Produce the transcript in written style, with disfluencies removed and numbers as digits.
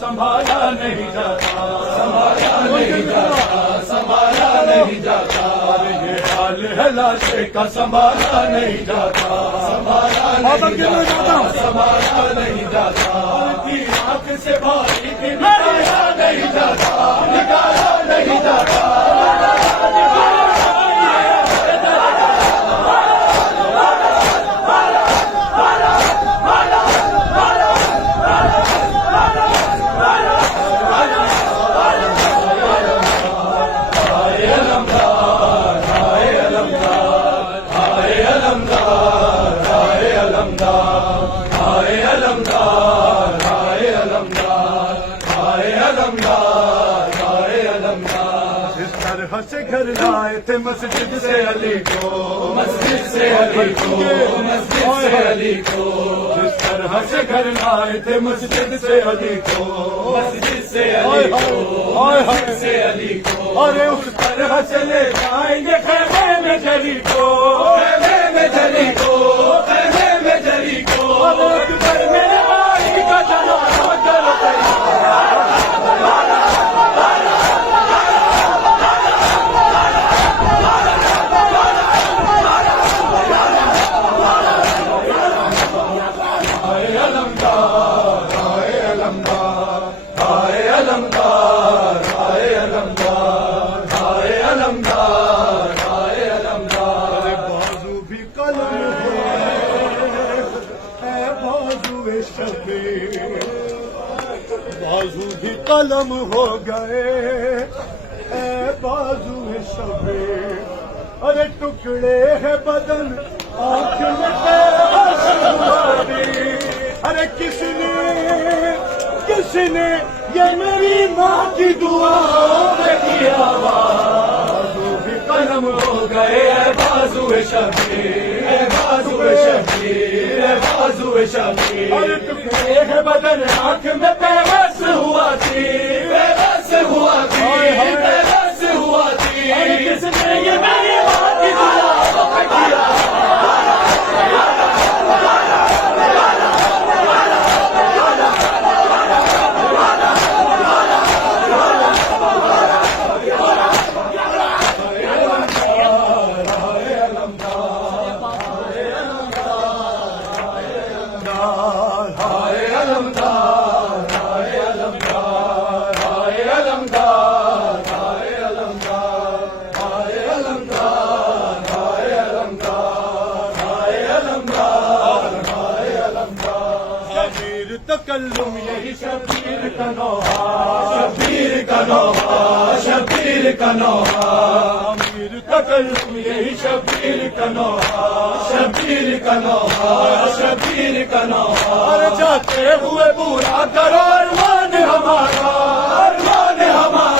سنبھالا نہیں جاتا، سنبھالا نہیں جاتا، سنبھالا نہیں جاتا، یہ حال ہے لاشے کا سنبھالا نہیں جاتا، سنبھالا نہیں جاتا، سنبھالا نہیں جاتا، کی آنکھ سے بھاری بھی نکالا نہیں جاتا، نکالا نہیں جاتا۔ سے گھر لائے تھے مسجد سے علی کو، مسجد سے علی کو، مسجد سے علی کو، جس طرح سے گھر لائے تھے مسجد سے علی کو، مسجد سے علی کو، مسجد سے علی کو، ارے اس طرح سے لے جائیں گے خیمے میں جلی کو، خیمے میں جلی کو، خیمے میں جلی کو، اکبر میرے بھائی کا جنازہ کرتے بازو بھی قلم ہو گئے، اے بازو شبیر، ارے ٹکڑے ہے بدن آنکھ میں تیرے، ارے کس نے یہ میری ماں کی دعا میں کیا، بازو بھی قلم ہو گئے، اے بازو شبیر، اے بازو شبیر، اے بازو شبیر، ارے ٹکڑے ہے بدن آنکھ میں بس ہوا تھی، بس ہوا تھی، بس ہوا تھی، کس نے یہ میری ماں کی دعا میں کیا، تکلم یہی شبیر کا نوحہ، شبیر کا نوحہ، شبیر کا نوحہ، امیر تکلم یہی شبیر کا نوحہ، شبیر کا نوحہ، شبیر کا نوحہ، جاتے ہوئے پورا کرو ارمان ہمارا، ارمان ہمارا،